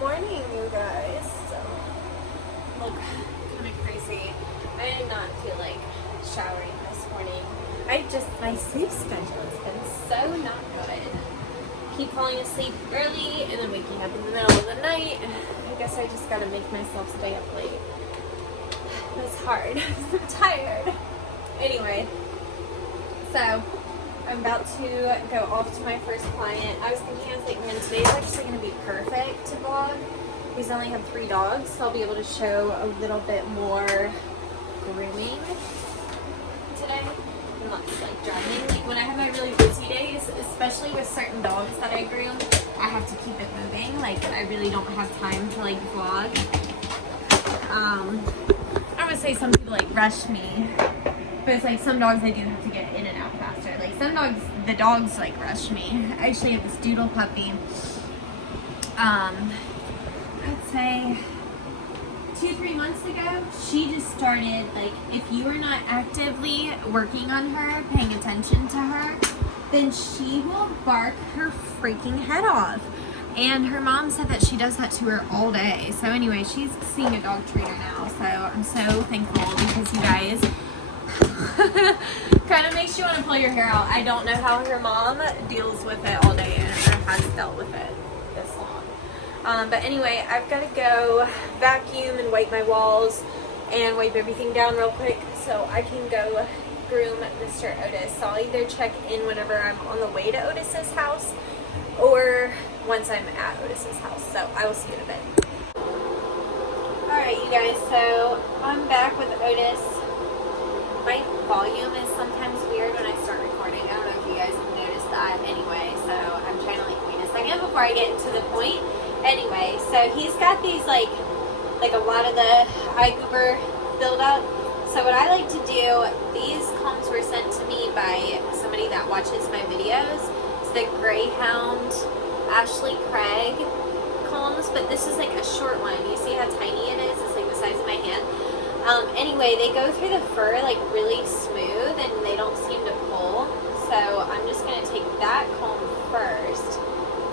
morning, you guys. So, look, kind of crazy. I did not feel like showering this morning. My sleep schedule has been so not good. Keep falling asleep early and then waking up in the middle of the night. I guess I just gotta make myself stay up late. It's hard. I'm tired. Anyway, so I'm about to go off to my first client. I was thinking, man, today's actually going to be perfect to vlog because I only have 3 dogs, so I'll be able to show a little bit more grooming today. And not just like driving. Like when I have my really busy days, especially with certain dogs that I groom, I have to keep it moving. Like I really don't have time to like vlog. I would say some people like rush me, but it's like some dogs I do have to get in and out faster. Like some dogs, the dogs like rush me. I actually have this doodle puppy. I'd say 2-3 months ago, she just started, like, if you are not actively working on her, paying attention to her, then she will bark her freaking head off. And her mom said that she does that to her all day. So anyway, she's seeing a dog trainer now. So I'm so thankful because you guys, kind of makes you want to pull your hair out. I don't know how her mom deals with it all day or has dealt with it this long. But anyway, I've got to go vacuum and wipe my walls and wipe everything down real quick so I can go groom Mr. Otis. So I'll either check in whenever I'm on the way to Otis's house or once I'm at Otis's house. So I will see you in a bit. Alright, you guys, so I'm back with Otis. My volume is sometimes weird when I start recording. I don't know if you guys have noticed that. Anyway, so I'm trying to like wait a second before I get to the point. Anyway, so he's got these like a lot of the eye goober buildup. So what I like to do, these combs were sent to me by somebody that watches my videos. It's the Greyhound Ashley Craig combs, but this is like a short one. You see how tiny it is? It's like the size of my hand. Anyway, they go through the fur like really smooth and they don't seem to pull. So I'm just going to take that comb first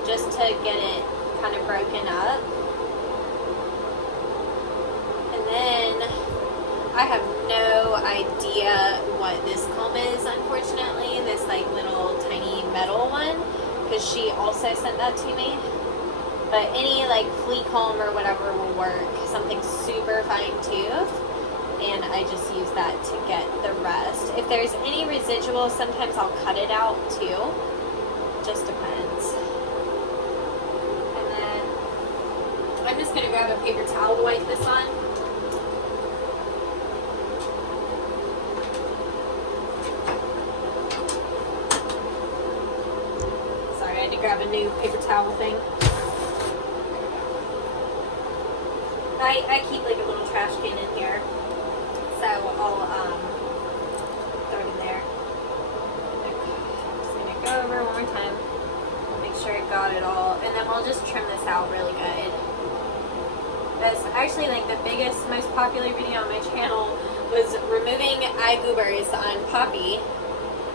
just to get it kind of broken up. And then I have no idea what this comb is, unfortunately. This like little tiny metal one, because she also sent that to me. But any like flea comb or whatever will work. Something super fine tooth. And I just use that to get the rest. If there's any residual, sometimes I'll cut it out too. Just depends. And then I'm just gonna grab a paper towel to wipe this on. Sorry, I had to grab a new paper towel thing. I keep like a little trash can in here. So I'll throw it in there. Just gonna go over one more time. Make sure I got it all. And then we'll just trim this out really good. That's actually like the biggest, most popular video on my channel was removing eye goobers on Poppy.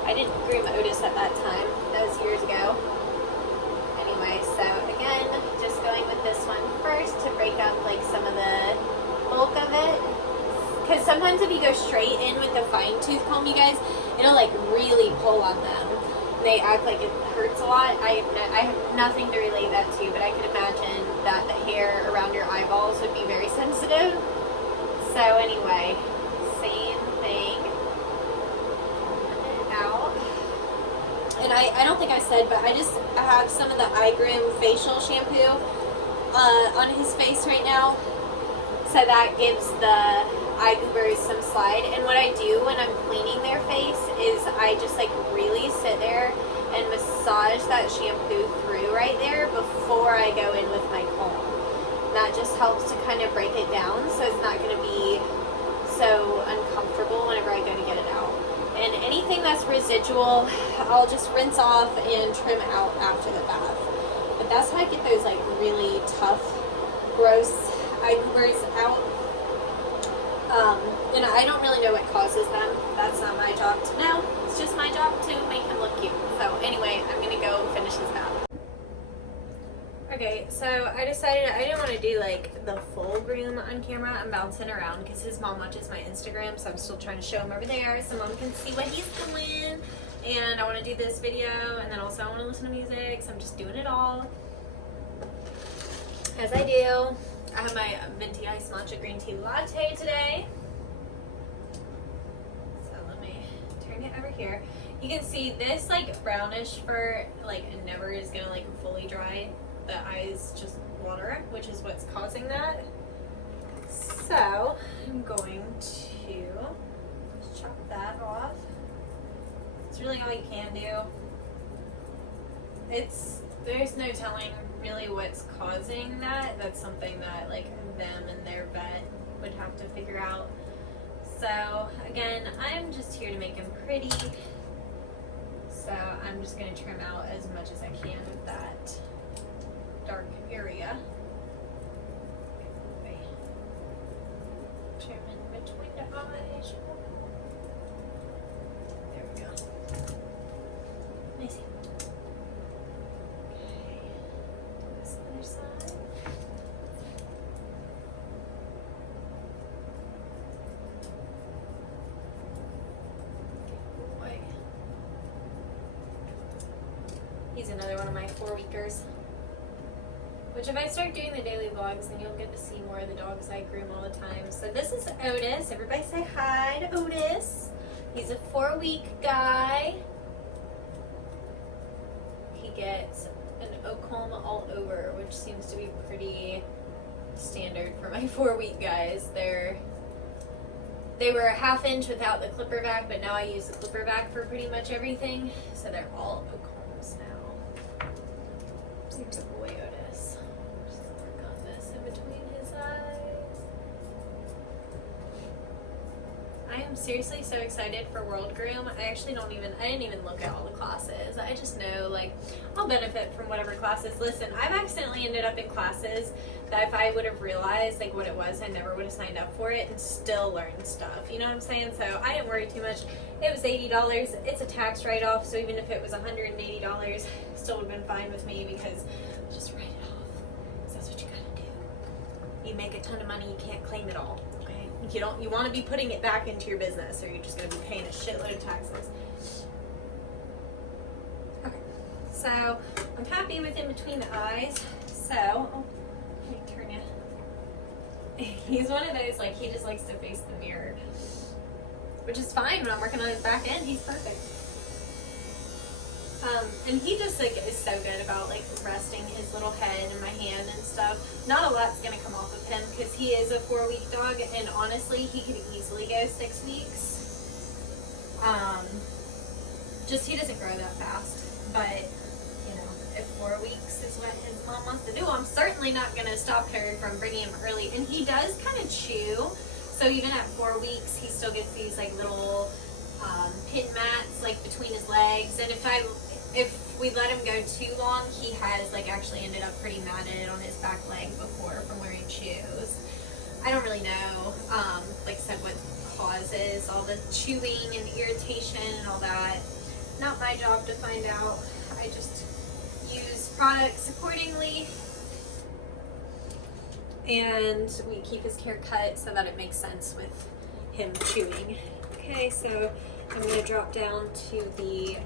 I didn't groom Otis at that time. That was years ago. Anyway, so again, just going with this one first to break up like some of the bulk of it. Because sometimes if you go straight in with the fine tooth comb, you guys, it'll like really pull on them. They act like it hurts a lot. I have nothing to relate that to, but I can imagine that the hair around your eyeballs would be very sensitive. So anyway, same thing. Out. And I don't think I said, but I have some of the eye groom facial shampoo on his face right now. So that gives the eye goobers some slide. And what I do when I'm cleaning their face is I just like really sit there and massage that shampoo through right there before I go in with my comb. And that just helps to kind of break it down so it's not going to be so uncomfortable whenever I go to get it out. And anything that's residual, I'll just rinse off and trim out after the bath. But that's how I get those like really tough, gross eye goobers out. And I don't really know what causes them. That's not my job to know. It's just my job to make him look cute. So anyway, I'm going to go finish his bath. Okay, so I decided I didn't want to do like the full groom on camera. I'm bouncing around because his mom watches my Instagram, so I'm still trying to show him over there so mom can see what he's doing. And I want to do this video, and then also I want to listen to music, so I'm just doing it all as I do. I have my venti iced matcha green tea latte today. So let me turn it over here. You can see this like brownish fur like never is gonna like fully dry. The eyes just water, which is what's causing that. So I'm going to chop that off. It's really all you can do. There's no telling really what's causing that. That's something that like them and their vet would have to figure out. So again, I'm just here to make them pretty. So I'm just going to trim out as much as I can of that dark area. Okay. Trim in between the eyes. There we go. Nice. Okay. This other side. Boy. He's another one of my 4-weekers. Which if I start doing the daily vlogs, then you'll get to see more of the dogs I groom all the time. So this is Otis. Everybody say hi to Otis. He's a 4-week guy. He gets an Ocomb all over, which seems to be pretty standard for my 4-week guys. They were a 1/2 inch without the clipper vac, but now I use the clipper vac for pretty much everything. So they're all Ocombs now. Here's a boy Otis. Just work on this in between his eyes. I am seriously so excited for World Groom. I didn't even look at all the classes. I just know like I'll benefit from whatever classes. Listen, I've accidentally ended up in classes that if I would have realized like what it was, I never would have signed up for it and still learned stuff. You know what I'm saying? So I didn't worry too much. It was $80. It's a tax write-off, so even if it was $180, still would have been fine with me because just write it off. So that's what you gotta do. You make a ton of money, you can't claim it all. Okay? You want to be putting it back into your business, or you're just gonna be paying a shitload of taxes. Okay. So I'm happy with in between the eyes. So let me turn you. He's one of those like he just likes to face the mirror, which is fine when I'm working on his back end. He's perfect. And he just like is so good about like resting his little head in my hand and stuff. Not a lot's gonna come off of him because he is a 4-week dog, and honestly, he could easily go 6 weeks. Just he doesn't grow that fast, but you know, if 4 weeks is what his mom wants to do, I'm certainly not gonna stop her from bringing him early. And he does kind of chew, so even at 4 weeks, he still gets these like little pin mats like between his legs. And if we let him go too long, he has like actually ended up pretty matted on his back leg before from wearing shoes. I don't really know, like I said, what causes all the chewing and irritation and all that. Not my job to find out. I just use products accordingly, and we keep his hair cut so that it makes sense with him chewing. Okay, so I'm going to drop down to the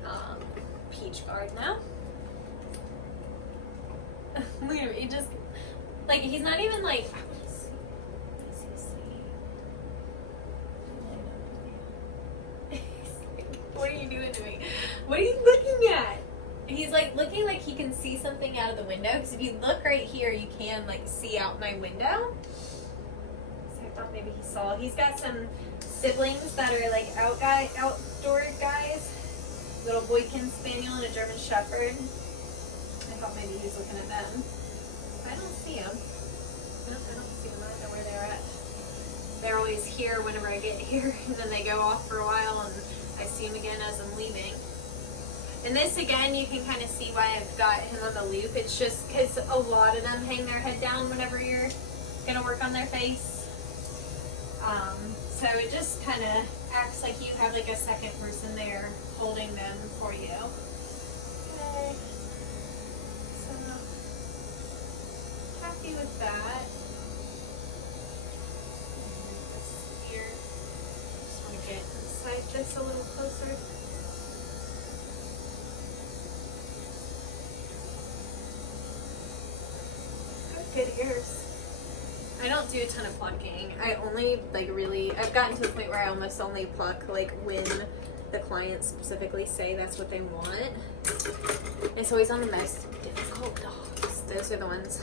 peach guard now. Look at him, he just, like, he's not even like, what are you doing to me? What are you looking at? He's like looking like he can see something out of the window, because if you look right here, you can like see out my window. So I thought maybe he saw. He's got some siblings that are like outdoor guys. Little Boykin Spaniel and a German Shepherd. I thought maybe he was looking at them. I don't see him. Nope, I don't see them. I don't know where they're at. They're always here whenever I get here, and then they go off for a while, and I see him again as I'm leaving. And this again, you can kind of see why I've got him on the loop. It's just because a lot of them hang their head down whenever you're going to work on their face. So it just kind of acts like you have like a second person there holding them for you. Okay. So happy with that. Here, just want to get inside this a little closer. Good ears. I don't do a ton of plucking. I only I've gotten to the point where I almost only pluck like when the clients specifically say that's what they want. It's always on the most difficult dogs. Those are the ones.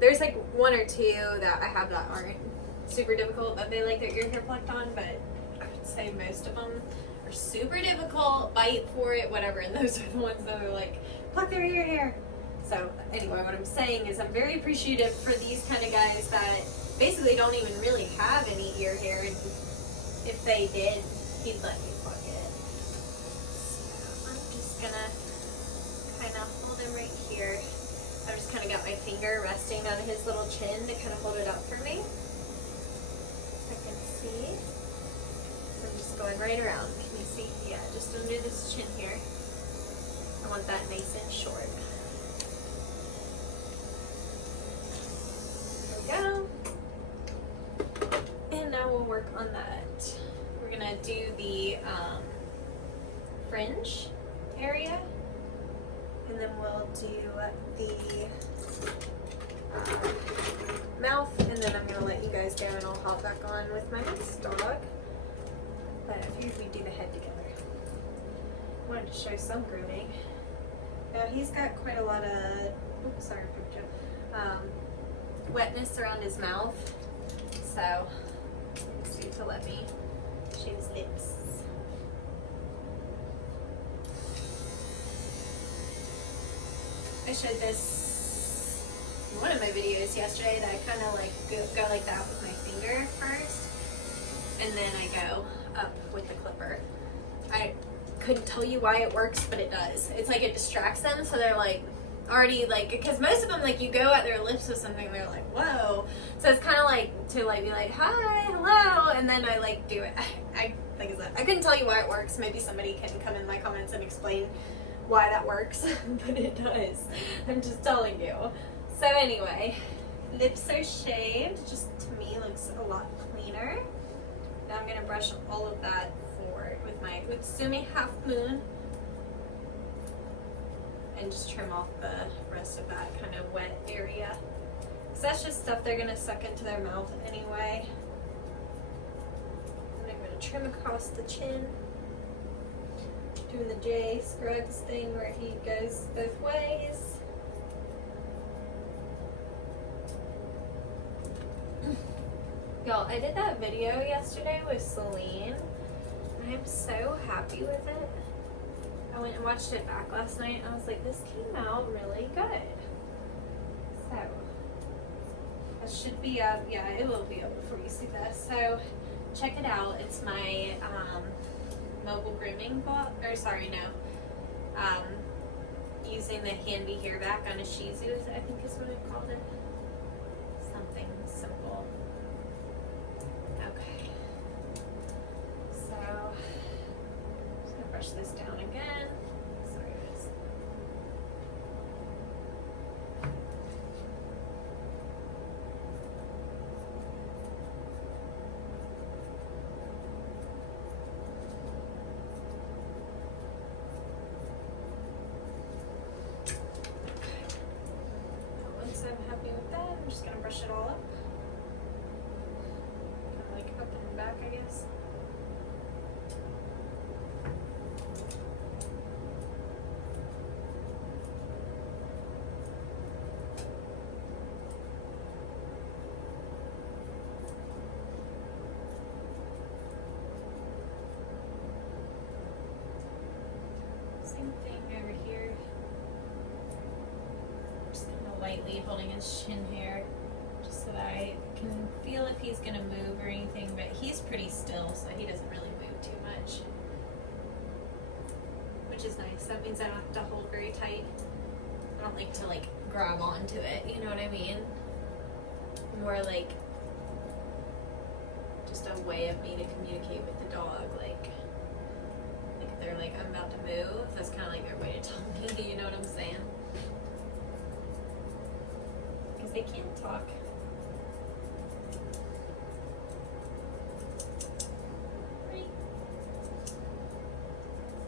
There's like one or two that I have that aren't super difficult that they like their ear hair plucked on, but I would say most of them are super difficult, bite for it, whatever, and those are the ones that are like, pluck their ear hair. So anyway, what I'm saying is I'm very appreciative for these kind of guys that basically don't even really have any ear hair, and if they did, he'd let me pluck it. So I'm just gonna kind of hold him right here. I've just kind of got my finger resting on his little chin to kind of hold it up for me. I can see. So I'm just going right around. Can you see? Yeah, just under this chin here. I want that nice and short. Go. And now we'll work on that. We're gonna do the fringe area, and then we'll do the mouth, and then I'm gonna let you guys go and I'll hop back on with my next dog. But I figured we'd do the head together. I wanted to show some grooming. Now he's got quite a lot of, oops, sorry, wetness around his mouth, so let's see to let me shave his lips. I showed this in one of my videos yesterday that I kind of like go like that with my finger first, and then I go up with the clipper. I couldn't tell you why it works, but it does. It's like it distracts them, so they're like already like, because most of them, like, you go at their lips with something, they're like, whoa. So it's kind of like to like be like, hi, hello, and then I like do it. Like I said, I couldn't tell you why it works. Maybe somebody can come in my comments and explain why that works, but it does. I'm just telling you. So anyway, lips are shaved. Just to me looks a lot cleaner. Now I'm gonna brush all of that forward with Sumi Half Moon, and just trim off the rest of that kind of wet area. Because that's just stuff they're gonna suck into their mouth anyway. And I'm gonna trim across the chin, doing the J Scruggs thing where he goes both ways. Y'all, I did that video yesterday with Celine. I'm so happy with it. I went and watched it back last night. I was like, this came out really good. So, that should be up. Yeah, it will be up before you see this. So, check it out. It's my mobile grooming blog. Or, sorry, no. Using the handy hair back on a shih tzu, I think is what I called it. Something simple. Okay. So, I'm just going to brush this down again. Sorry, guys. Once I'm happy with that, I'm just going to brush it all up. Kind of like up and back, I guess. Same thing over here. Just kind of lightly holding his chin hair, just so that I can feel if he's gonna move or anything, but he's pretty still, so he doesn't really move too much, which is nice. That means I don't have to hold very tight. I don't like to like grab onto it, you know what I mean? More like just a way of me to communicate with the dog, like if they're like, I'm about to move, that's kind of like their way to tell me, you know what I'm saying? Because they can't talk. Right?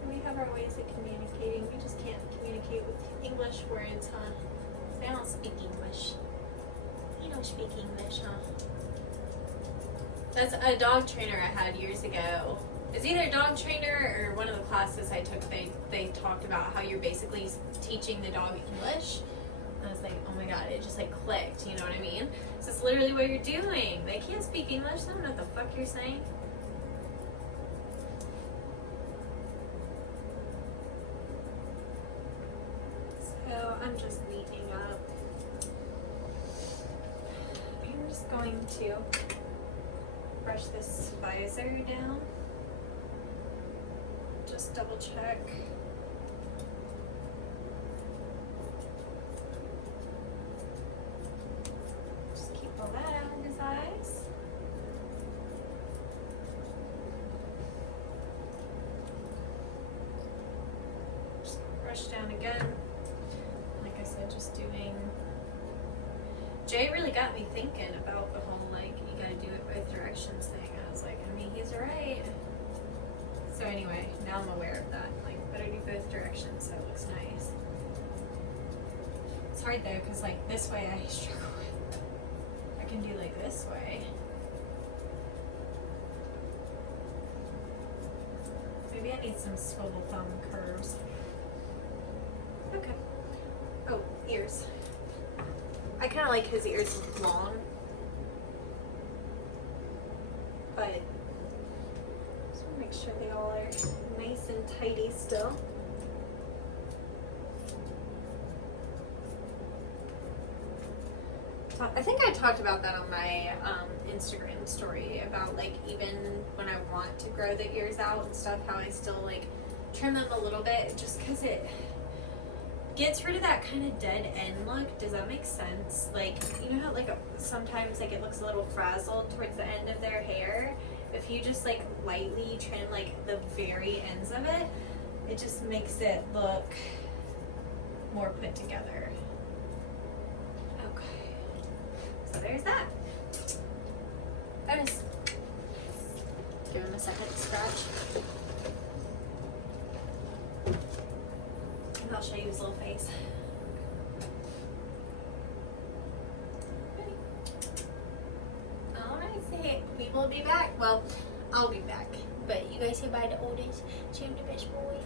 So we have our ways of communicating. We just can't communicate with English words, huh? They don't speak English. You don't speak English, huh? That's a dog trainer I had years ago. It's either a dog trainer or one of the classes I took. They talked about how you're basically teaching the dog English. And I was like, oh my god, it just like clicked. You know what I mean? So it's literally what you're doing. They can't speak English. They don't know what the fuck you're saying. So I'm just neatening up. I'm just going to brush this visor down. Just double check. Just keep all that out of his eyes. Just brush down again. Like I said, just doing. Jay really got me thinking about the whole like you gotta do it both directions thing. I was like, I mean, he's right. So anyway, now I'm aware of that. Like, better do both directions so it looks nice. It's hard though, because like this way I struggle with. I can do like this way. Maybe I need some swivel thumb curves. Okay. Oh, ears. I kind of like his ears long. But just want to make sure they all are nice and tidy still. I think I talked about that on my Instagram story about like even when I want to grow the ears out and stuff, how I still like trim them a little bit just because it gets rid of that kind of dead end look. Does that make sense? Like, you know how like sometimes like it looks a little frazzled towards the end of their hair? If you just like lightly trim like the very ends of it, it just makes it look more put together. Okay, so there's that. I just give him a second to scratch. And I'll show you his little face. Alright, say we will be back. Well, I'll be back. But you guys say bye to oldest. Say I'm the best boy.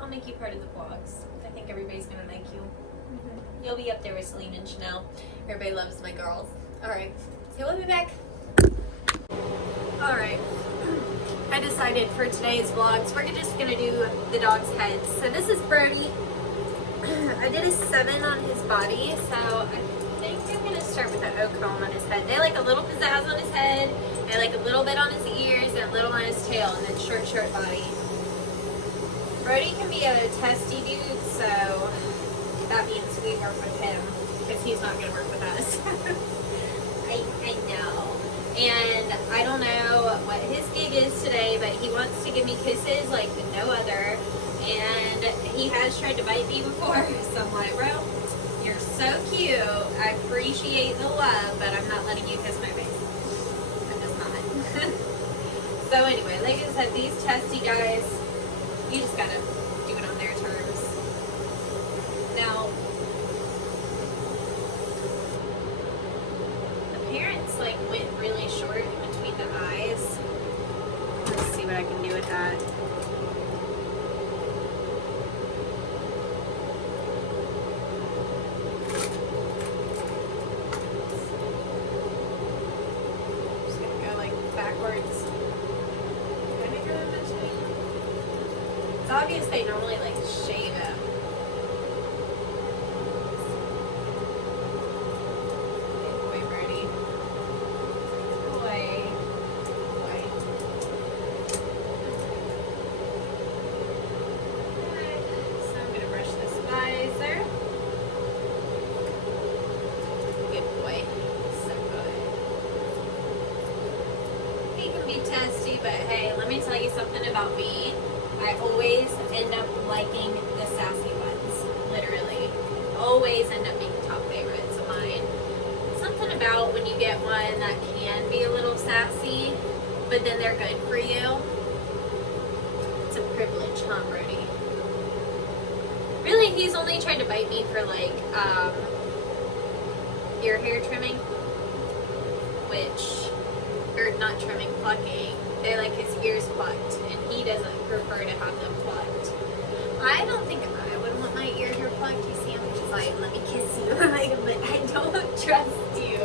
I'll make you part of the vlogs. I think everybody's gonna like you. You'll be up there with Celine and Chanel. Everybody loves my girls. Alright, so we'll be back. Alright. I decided for today's vlogs, we're just gonna do the dog's head. So this is Brody. I did a 7 on his body, so I think I'm gonna start with the oak comb on his head. They like a little pizzazz on his head, and like a little bit on his ears, and a little on his tail, and then short body. Brody can be a testy dude, so that means we work with him, because he's not gonna work with us. I know. And I don't know what his gig is today, but he wants to give me kisses like no other. And he has tried to bite me before, so I'm like, bro, you're so cute. I appreciate the love, but I'm not letting you kiss my face. I'm just not. So anyway, like I said, these testy guys, you just gotta do it on their terms. Now, parents like went really short in between the eyes. Let's see what I can do with that. Just gonna go like backwards. Kind of go in between. It's obvious they normally like shave it. But hey, let me tell you something about me. I always end up liking the sassy ones. Literally. Always end up being top men that can be a little sassy, but then they're good for you. It's a privilege, huh, Brody? Really, he's only tried to bite me for like ear hair trimming, or not trimming, plucking. They like his ears plucked, and he doesn't prefer to have them plucked. I don't think I would want my ear hair plucked. You see him, he's like, let me kiss you. I'm like, but I don't trust you.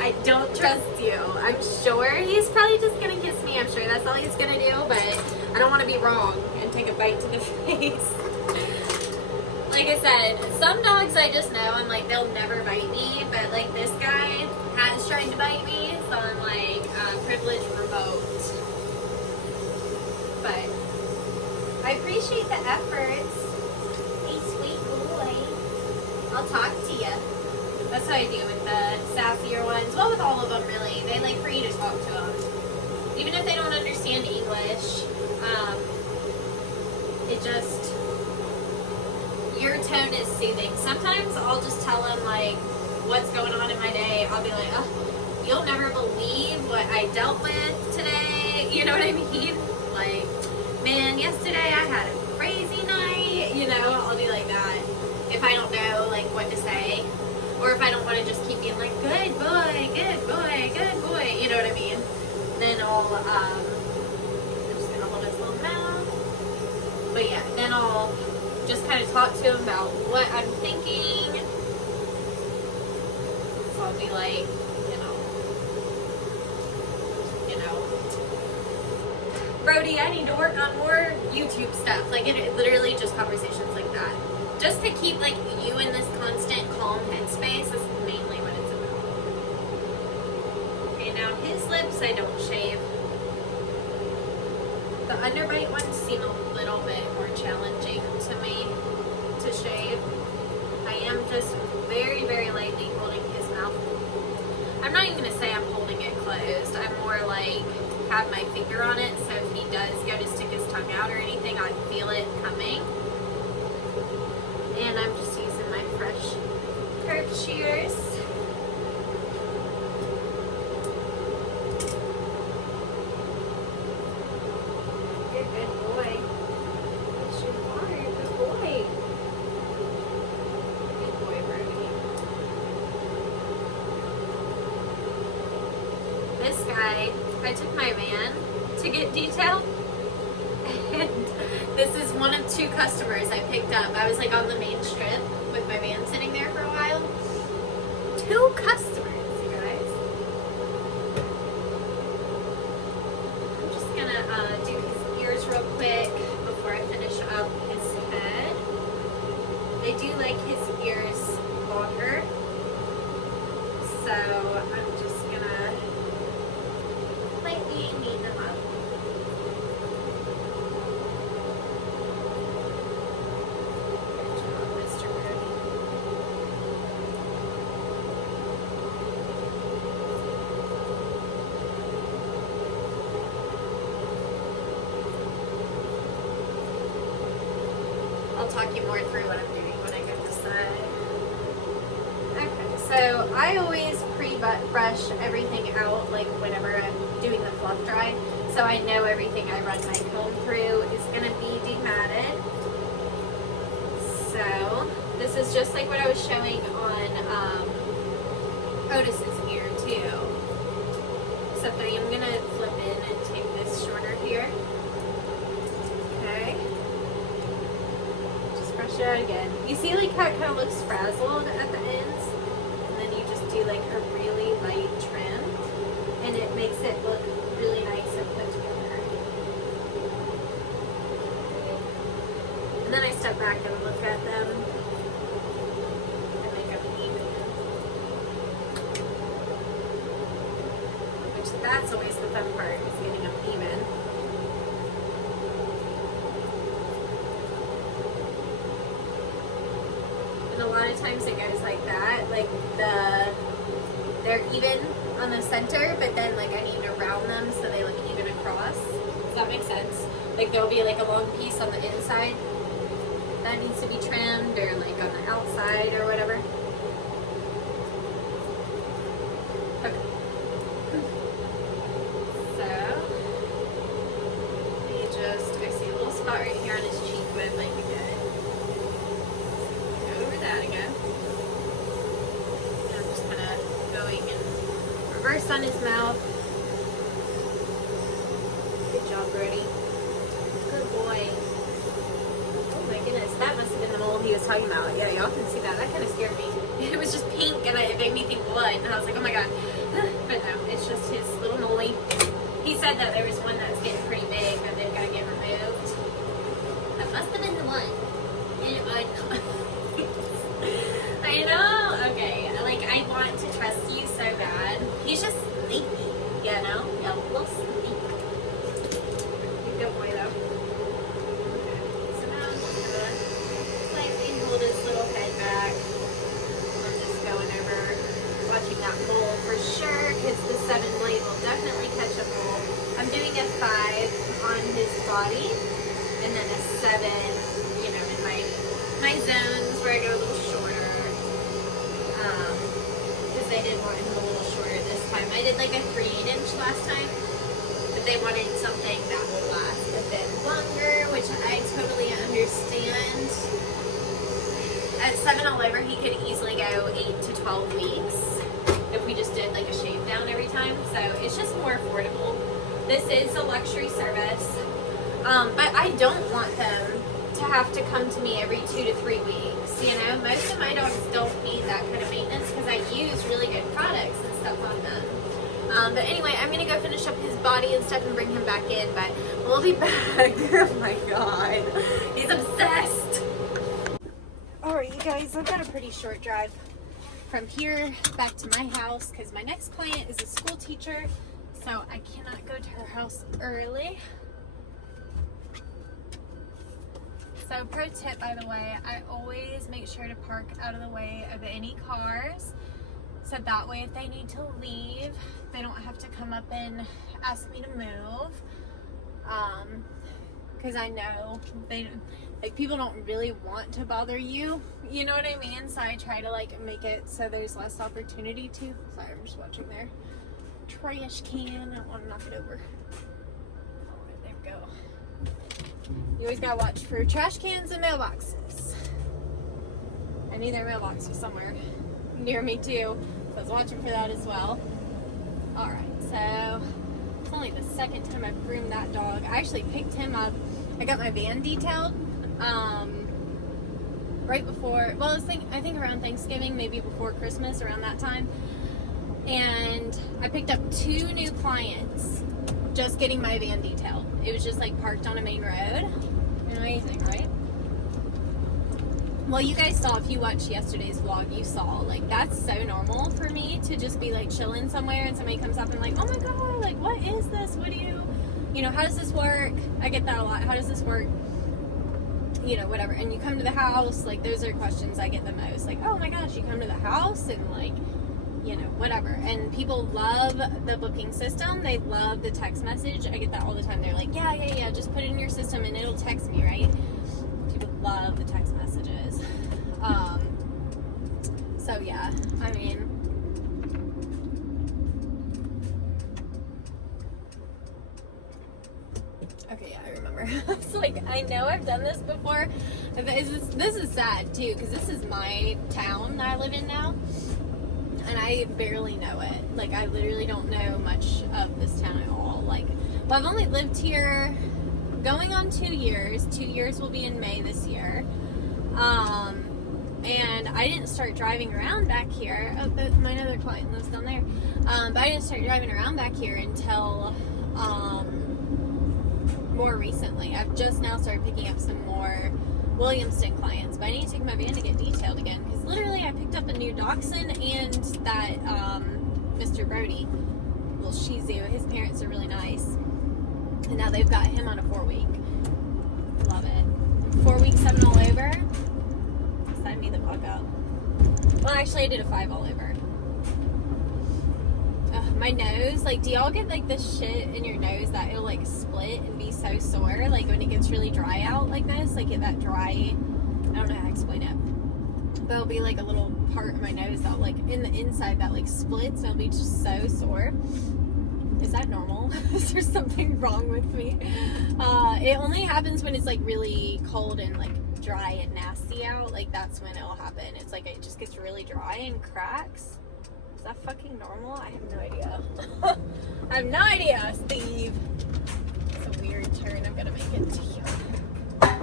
I don't trust you. I'm sure he's probably just gonna kiss me. I'm sure that's all he's gonna do, but I don't want to be wrong and take a bite to the face. Like I said, some dogs I just know, I'm like, they'll never bite me, but like this guy has tried to bite me, so I'm like, privilege revoked. But I appreciate the efforts. Hey, sweet boy. I'll talk to you. That's what I do with the sassier ones. Well, with all of them, really. They like for you to talk to them. Even if they don't understand English, it just, your tone is soothing. Sometimes I'll just tell them, like, what's going on in my day. I'll be like, oh, you'll never believe what I dealt with today. You know what I mean? Like, man, yesterday I had a crazy night. You know, I'll be like that. If I don't know, like, what to say. Or if I don't want to just keep being like, good boy, good boy, good boy. You know what I mean? Then I'm just going to hold his little mouth. But yeah, then I'll just kind of talk to him about what I'm thinking. So I'll be like, you know, Brody, I need to work on more YouTube stuff. Like, it literally just conversations like that. Just to keep, like, you in this constant calm headspace is mainly what it's about. Okay, now his lips I don't shave. The underbite ones seem a little bit more challenging to me to shave. I am just very, very lightly holding his mouth. I'm not even going to say I'm holding it closed. I'm more like have my finger on it, so if he does go to stick his tongue out or anything, I feel it coming. And I'm just using my fresh curved shears. You're a good boy. Yes, you are. You're a good boy. Good boy, Brody. This guy, I took my van to get detailed. And this is one of two customers I picked up. I was like on the main strip with my van sitting there for a while. Two customers, you guys. I'm just gonna do his ears real quick before I finish up his head. They do like his ears longer. So I'm just gonna lightly knead them up. I'll talk you more through what I'm doing when I get this side. Okay, so I always pre-brush everything out, like whenever I'm doing the fluff dry, so I know everything I run my comb through is going to be dematted. So this is just like what I was showing on Otis's ear too, except that I'm going to flip in and take this shorter here. Okay. Brush it out again. You see like how it kind of looks frazzled at the ends? And then you just do like a really light trim and it makes it look really nice and put together. And then I step back and look at them and make them even. Which that's always the fun part, is getting them even. A lot of times it goes like that, like they're even on the center, but then like I need to round them so they look even across. Does that make sense? Like there'll be like a long piece on the inside that needs to be trimmed, or like on the outside or whatever. Okay. first on his mouth. Good job, Brody. Good boy. Oh my goodness, that must have been the mole he was talking about. Yeah, y'all can see that. That kind of scared me. It was just pink and it made me think blood. And I was like, oh my god. But no, it's just his little moley. He said that there was one that's getting pretty big that they've got to get removed. That must have been the one. I know. Okay, like I want to trust you so bad. He's just sneaky, you know? A little sneaky. Good boy though. Okay. So now I'm just gonna slightly hold his little head back. I'm just going over, watching that mole for sure, because the 7 blade will definitely catch a mole. I'm doing a 5 on his body, and then a 7, you know, in my zones where I go a little shorter. Because they did want him a little shorter this time. I did like a 3/8 last time, but they wanted something that will last a bit longer, which I totally understand. At 7 all over, he could easily go 8 to 12 weeks if we just did like a shave down every time. So it's just more affordable. This is a luxury service, but I don't want them to have to come to me every 2 to 3 weeks. You know, most of my dogs don't need that kind of maintenance because I use really good products and stuff on them. But anyway, I'm gonna go finish up his body and stuff and bring him back in. But we'll be back. Oh my god, he's obsessed. All right, you guys, I've got a pretty short drive from here back to my house because my next client is a school teacher, so I cannot go to her house early. So pro tip, by the way, I always make sure to park out of the way of any cars, so that way if they need to leave, they don't have to come up and ask me to move. Because I know people don't really want to bother you, you know what I mean? So I try to like make it so there's less opportunity to. Sorry, I'm just watching their trash can. I don't want to knock it over. Alright, there we go. You always gotta watch for trash cans and mailboxes. I knew their mailbox was somewhere near me too, so I was watching for that as well. Alright, so it's only the second time I've groomed that dog. I actually picked him up. I got my van detailed right before, well, I think around Thanksgiving, maybe before Christmas, around that time. And I picked up 2 new clients just getting my van detailed. It was just like parked on a main road. Amazing, right? Well, you guys saw, if you watched yesterday's vlog, you saw, like, that's so normal for me to just be like chilling somewhere and somebody comes up and like, oh my god, like, what is this? What do you know, how does this work? I get that a lot. How does this work? You know, whatever. And you come to the house, like, those are questions I get the most. Like, oh my gosh, you come to the house and like, you know, whatever. And people love the booking system. They love the text message. I get that all the time. They're like, yeah, just put it in your system and it'll text me, right? People love the text messages. So yeah, I mean, okay, yeah, I remember. It's like, I know I've done this before. This is sad too, because this is my town that I live in now. And I barely know it. Like, I literally don't know much of this town at all. Like, well, I've only lived here going on 2 years. 2 years will be in May this year. And I didn't start driving around back here. Oh, my other client lives down there. But I didn't start driving around back here until more recently. I've just now started picking up some more Williamston clients, but I need to take my van to get detailed again, because literally I picked up a new dachshund and that Mr. Brody, little shih tzu. His parents are really nice, and now they've got him on a 4-week. Love it. 4 weeks, 7 all over. Sign me the fuck up. Well, actually I did a 5 all over. My nose, like, do y'all get like this shit in your nose that it'll like split and be so sore, like when it gets really dry out like this, like that dry, I don't know how to explain it, but it'll be like a little part of my nose that like in the inside that like splits and it'll be just so sore. Is that normal? Is there something wrong with me? It only happens when it's like really cold and like dry and nasty out. Like, that's when it'll happen. It's like it just gets really dry and cracks. Is that fucking normal? I have no idea. I have no idea, Steve. It's a weird turn. I'm gonna make it to here. That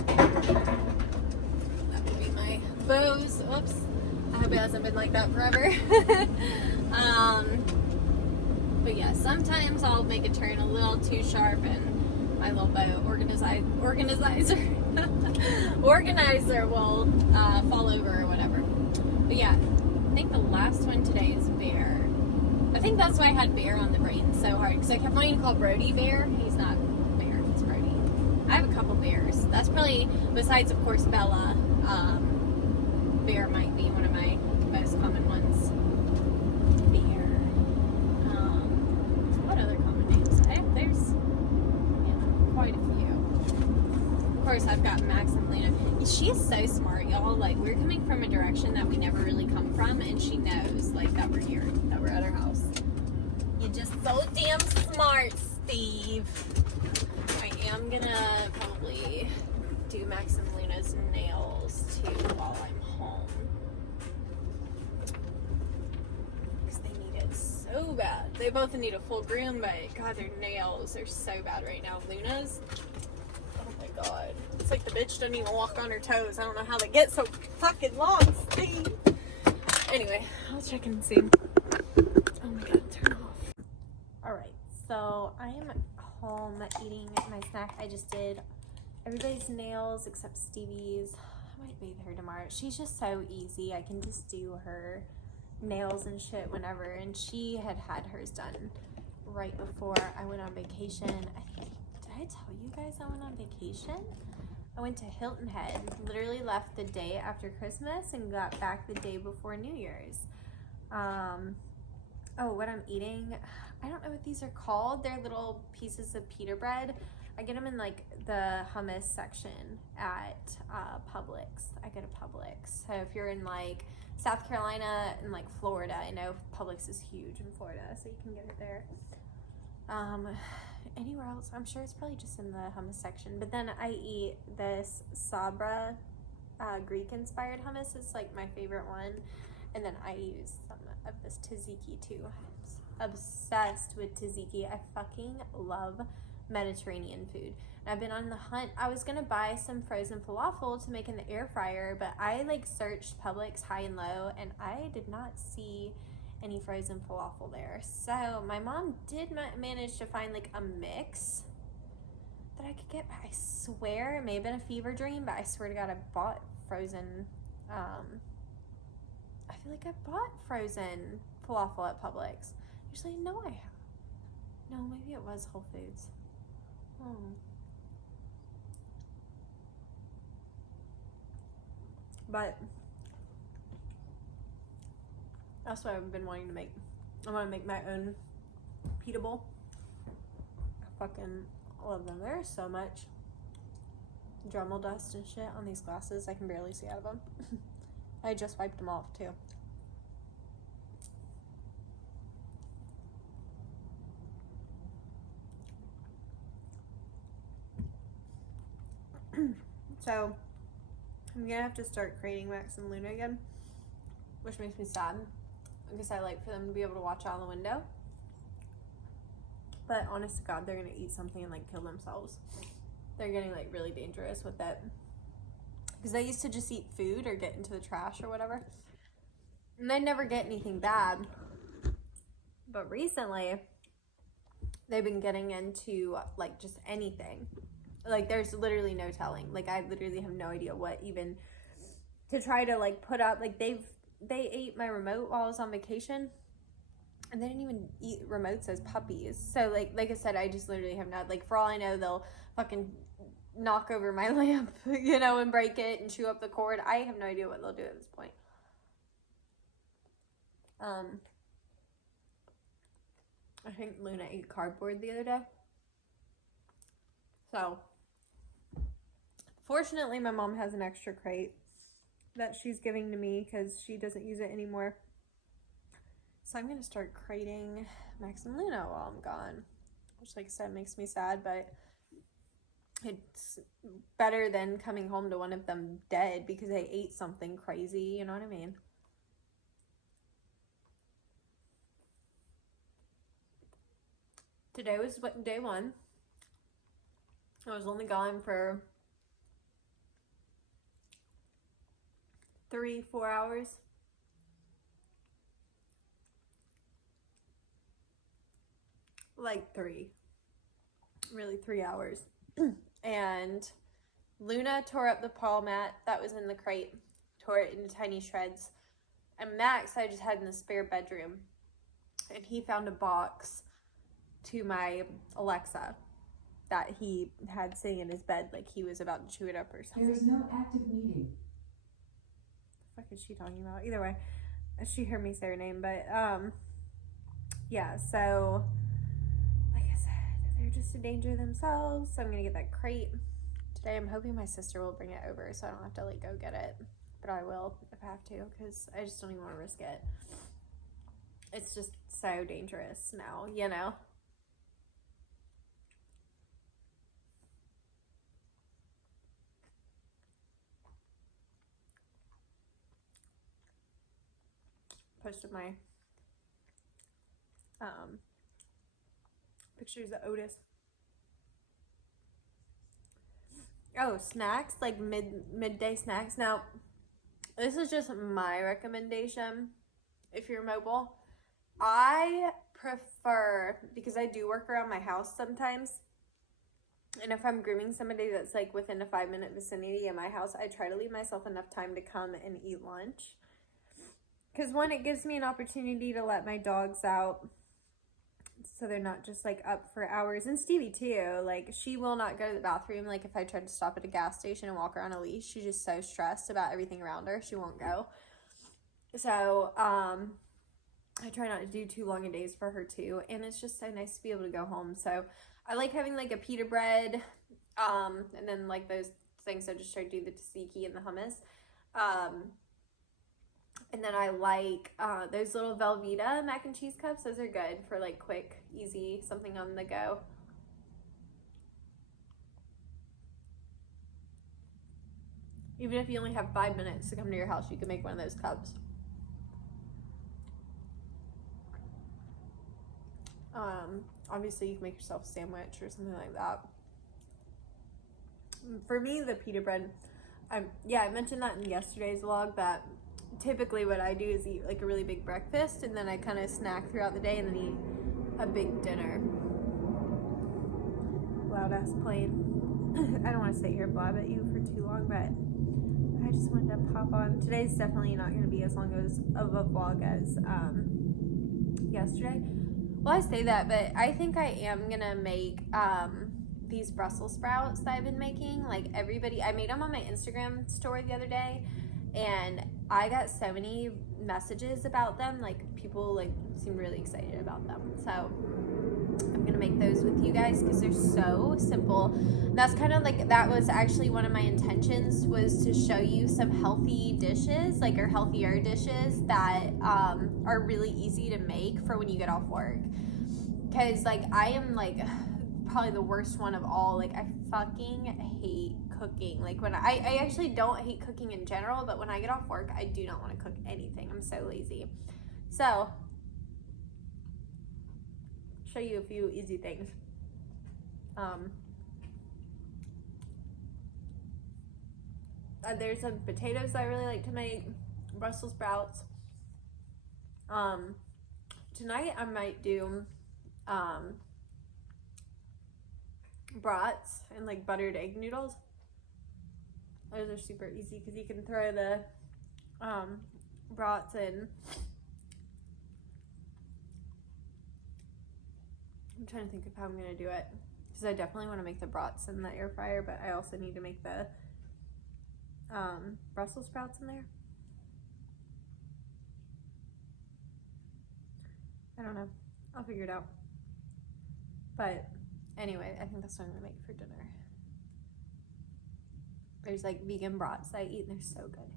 would be my Bose. Oops. I hope it hasn't been like that forever. But yeah, sometimes I'll make a turn a little too sharp and my little boat organizer will fall over or whatever. But yeah, I think the last one today is Bear. I think that's why I had Bear on the brain so hard, because I kept wanting to call Brody Bear. He's not Bear, he's Brody. I have a couple bears. That's probably, besides of course Bella, Bear might be one of my most common ones. Bear. What other common names? There's quite a few. Of course, I've got Max and Luna. She is so smart, y'all. Like, we're coming from a direction that we never really come from, and she knows, like, that we're here, that we're at her house. You're just so damn smart, Steve. I am gonna probably do Max and Luna's nails too while I'm home, because they need it so bad. They both need a full groom, but God, their nails are so bad right now. Luna's, oh my God, it's like the bitch doesn't even walk on her toes. I don't know how they get so fucking long, Steve. Anyway, I'll check and see. Oh my God, turn off. Alright, so I am home eating my snack. I just did everybody's nails except Stevie's. I might bathe her tomorrow. She's just so easy. I can just do her nails and shit whenever, and she had hers done right before I went on vacation. Did I tell you guys I went on vacation? I went to Hilton Head, literally left the day after Christmas and got back the day before New Year's. Oh, what I'm eating, I don't know what these are called. They're little pieces of pita bread. I get them in like the hummus section at Publix. I go to Publix. So if you're in like South Carolina and like Florida, I know Publix is huge in Florida, so you can get it there. Anywhere else, I'm sure it's probably just in the hummus section. But then I eat this Sabra Greek inspired hummus. It's like my favorite one. And then I use some of this tzatziki too. I'm obsessed with tzatziki. I fucking love Mediterranean food. And I've been on the hunt. I was gonna buy some frozen falafel to make in the air fryer, but I like searched Publix high and low and I did not see any frozen falafel there. So my mom did manage to find like a mix that I could get. I swear it may have been a fever dream, but I swear to God I bought frozen I feel like I bought frozen falafel at Publix. Usually no I have. No, maybe it was Whole Foods. But that's what I've been wanting to make. I want to make my own pita bowl. I fucking love them. There's so much Dremel dust and shit on these glasses. I can barely see out of them. I just wiped them off too. So I'm gonna have to start creating Max and Luna again, which makes me sad because I like for them to be able to watch out the window. But honest to God, they're gonna eat something and like kill themselves. They're getting like really dangerous with it because they used to just eat food or get into the trash or whatever, and they never get anything bad. But recently, they've been getting into like just anything. Like there's literally no telling. Like I literally have no idea what even to try to like put up. Like they ate my remote while I was on vacation, and they didn't even eat remotes as puppies. So like I said, I just literally have not, like for all I know, they'll fucking knock over my lamp, you know, and break it and chew up the cord. I have no idea what they'll do at this point. I think Luna ate cardboard the other day. So fortunately, my mom has an extra crate that she's giving to me because she doesn't use it anymore. So I'm going to start crating Max and Luna while I'm gone, which like I said makes me sad, but it's better than coming home to one of them dead because they ate something crazy, you know what I mean? Today was day 1. I was only gone for 3-4 hours. Like 3. Really 3 hours. And Luna tore up the paw mat that was in the crate. Tore it into tiny shreds. And Max I just had in the spare bedroom. And he found a box to my Alexa that he had sitting in his bed like he was about to chew it up or something. There is no active meeting. What the fuck is she talking about? Either way, she heard me say her name, but yeah, so like I said, they're just a danger themselves, so I'm gonna get that crate today. I'm hoping my sister will bring it over so I don't have to like go get it, but I will if I have to, because I just don't even want to risk it. It's just so dangerous now, you know. Posted my pictures of Otis. Oh, snacks, like midday snacks. Now, this is just my recommendation if you're mobile. I prefer, because I do work around my house sometimes, and if I'm grooming somebody that's like within a 5-minute vicinity of my house, I try to leave myself enough time to come and eat lunch. Because one, it gives me an opportunity to let my dogs out so they're not just like up for hours. And Stevie too, like she will not go to the bathroom. Like if I tried to stop at a gas station and walk her on a leash, she's just so stressed about everything around her, she won't go. So I try not to do too long a days for her too, and it's just so nice to be able to go home. So I like having like a pita bread, and then like those things I just tried to do, the tzatziki and the hummus. And then I like those little Velveeta mac and cheese cups. Those are good for like quick, easy, something on the go. Even if you only have 5 minutes to come to your house, you can make one of those cups. Obviously you can make yourself a sandwich or something like that. For me, the pita bread, I mentioned that in yesterday's vlog, that typically what I do is eat like a really big breakfast, and then I kind of snack throughout the day and then eat a big dinner. Loud ass plane. I don't want to sit here and blab at you for too long, but I just wanted to pop on. Today's definitely not going to be as long of a vlog as yesterday. Well, I say that, but I think I am going to make these Brussels sprouts that I've been making. Like everybody, I made them on my Instagram story the other day, and I got so many messages about them. Like people like seemed really excited about them. So I'm gonna make those with you guys because they're so simple. That's kind of like, that was actually one of my intentions, was to show you some healthy dishes, like, or healthier dishes that are really easy to make for when you get off work. Because like I am like probably the worst one of all. Like I fucking hate cooking. Like when I actually don't hate cooking in general, but when I get off work, I do not want to cook anything. I'm so lazy. So show you a few easy things. There's some potatoes I really like to make, Brussels sprouts. Tonight I might do brats and like buttered egg noodles. Those are super easy because you can throw the brats in. I'm trying to think of how I'm gonna do it, because I definitely want to make the brats in the air fryer, but I also need to make the Brussels sprouts in there. I don't know. I'll figure it out. But anyway, I think that's what I'm gonna make for dinner. There's like vegan brats that I eat, and they're so good.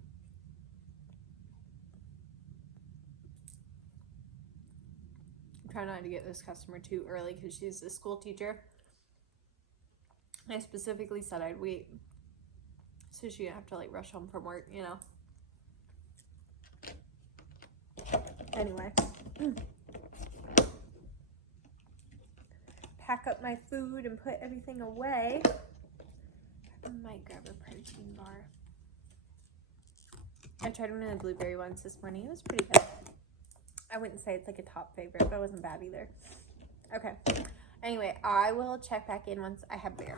I'm trying not to get this customer too early because she's a school teacher. I specifically said I'd wait so she didn't have to like rush home from work, you know. Anyway. pack up my food and put everything away. I might grab a protein bar. I tried one of the blueberry ones this morning. It was pretty good. I wouldn't say it's like a top favorite, but it wasn't bad either. Okay. Anyway, I will check back in once I have Bear.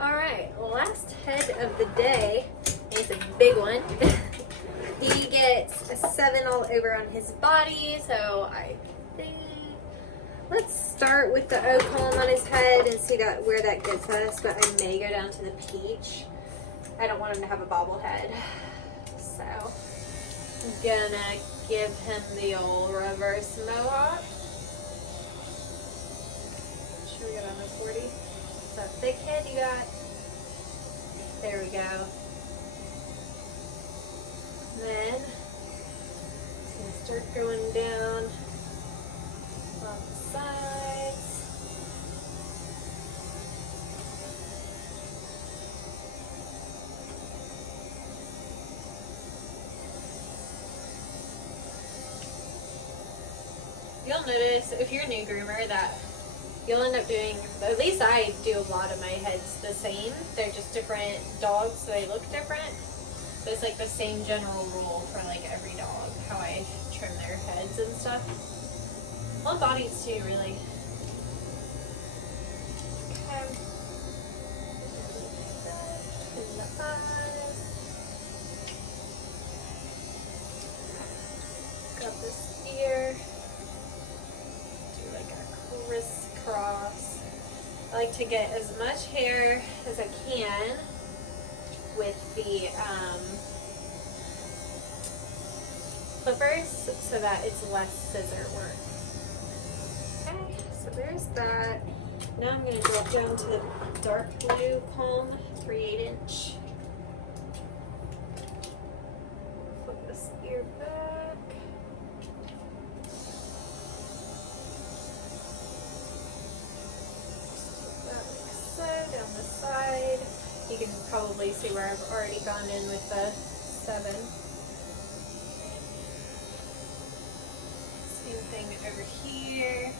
All right, last head of the day is a big one. He gets a 7 all over on his body, so I think let's start with the O column on his head and see where that gets us, but I may go down to the peach. I don't want him to have a bobblehead, so I'm gonna give him the old reverse mohawk. Should we get on the 40? Is that thick head you got? There we go. Then it's gonna start going down on the sides. You'll notice if you're a new groomer that you'll end up doing, at least I do a lot of my heads the same. They're just different dogs, so they look different. So it's like the same general rule for like every dog, how I trim their heads and stuff. On bodies too, really. Okay. In the eyes. Got this ear. Do like a crisscross. I like to get as much hair as I can with the clippers so that it's less scissor work. Okay, so there's that. Now I'm going to drop down to the dark blue palm, 3/8 inch. Flip this ear back. Just that like so, down the side. You can probably see where I've already gone in with the 7. Same thing over here.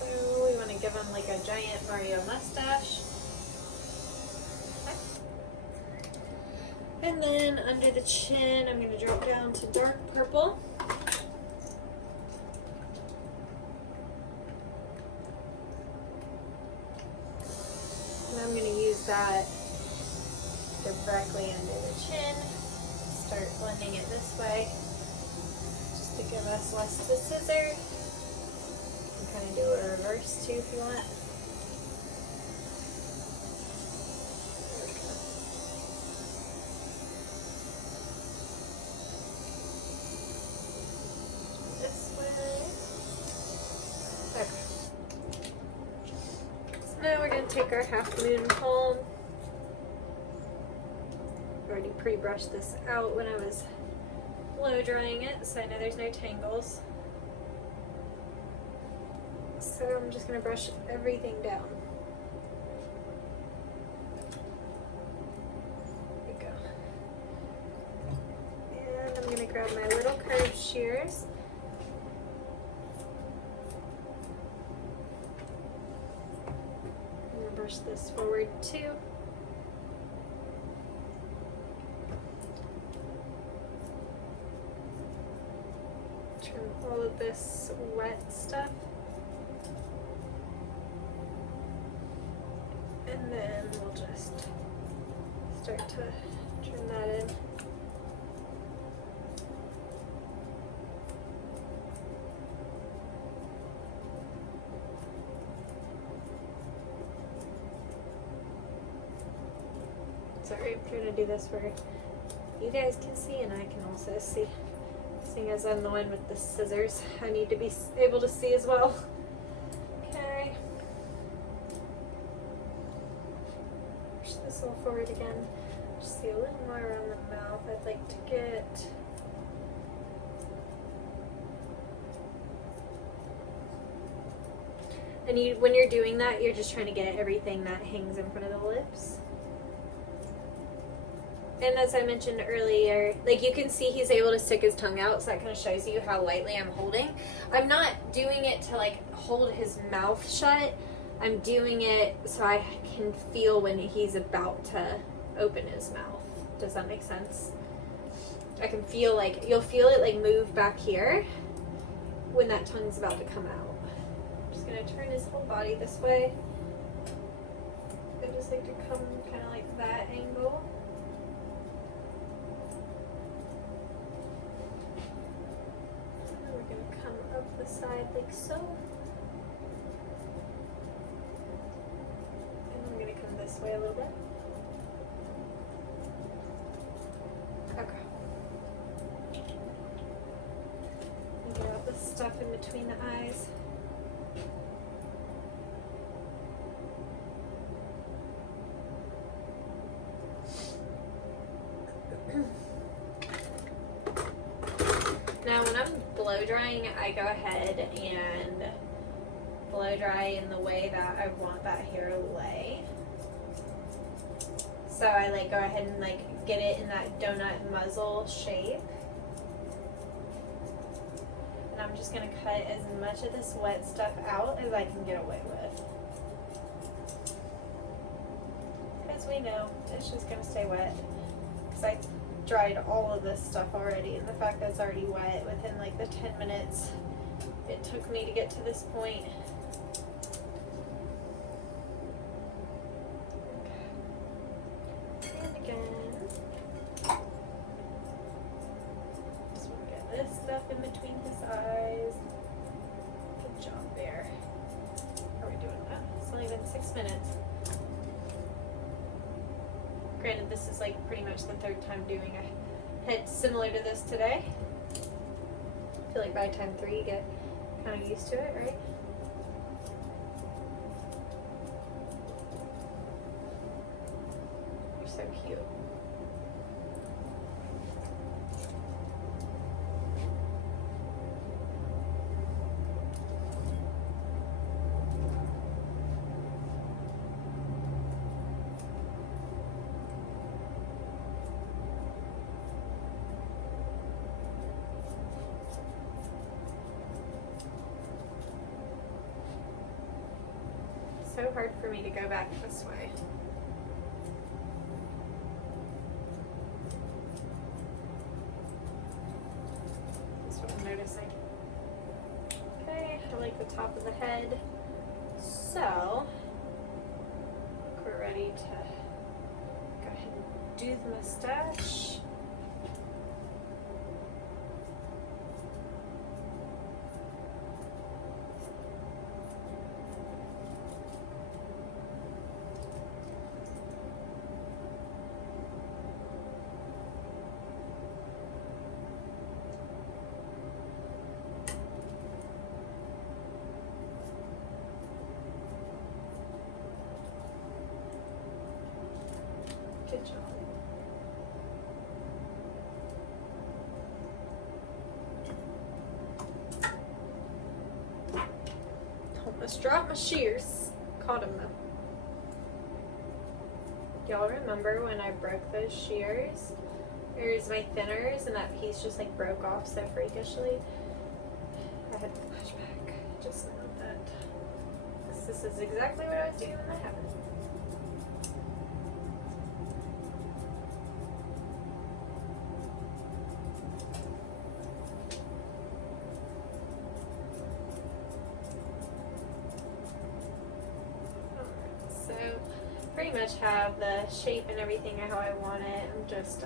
So we want to give him like a giant Mario mustache. And then under the chin, I'm going to drop down to dark purple. And I'm going to use that directly under the chin. Start blending it this way, just to give us less to scissor. You can kind of do a reverse too if you want. Now we're going to take our half moon comb. I already pre-brushed this out when I was blow drying it, so I know there's no tangles. So I'm just going to brush everything down. There we go. And I'm going to grab my little curved shears. Brush this forward too. Trim all of this wet stuff. And then we'll just start to trim that in. Sorry, I'm trying to do this where you guys can see and I can also see. Seeing as I'm the one with the scissors, I need to be able to see as well. Okay. Push this all forward again. Just see a little more around the mouth. I'd like to get And when you're doing that, you're just trying to get everything that hangs in front of the lips. And as I mentioned earlier, like you can see he's able to stick his tongue out, so that kind of shows you how lightly I'm holding. I'm not doing it to like hold his mouth shut. I'm doing it so I can feel when he's about to open his mouth. Does that make sense? I can feel like, you'll feel it like move back here when that tongue's about to come out. I'm just gonna turn his whole body this way. I just like to come kind of like that angle. Up the side like so. And I'm going to come this way a little bit. Okay. And get out the stuff in between the eyes. Now when I'm blow drying, I go ahead and blow dry in the way that I want that hair to lay. So I like go ahead and like get it in that donut muzzle shape. And I'm just gonna cut as much of this wet stuff out as I can get away with. Because we know it's just gonna stay wet. Because I dried all of this stuff already, and the fact that it's already wet within like the 10 minutes it took me to get to this point. Okay. And again, just want to get this stuff in between his eyes. Good job there. How are we doing that? It's only been 6 minutes. Granted, this is like pretty much the third time doing a head similar to this today. I feel like by time 3 you get kind of used to it, right? You're so cute. So hard for me to go back this way. That's what I'm noticing. Okay, I like the top of the head. So, we're ready to go ahead and do the mustache. Good job. Almost dropped my shears. Caught him though. Y'all remember when I broke those shears? Here's my thinners and that piece just like broke off so freakishly. I had to flashback. Just know that this is exactly what I was doing when that happened. Pretty much have the shape and everything how I want it. I'm just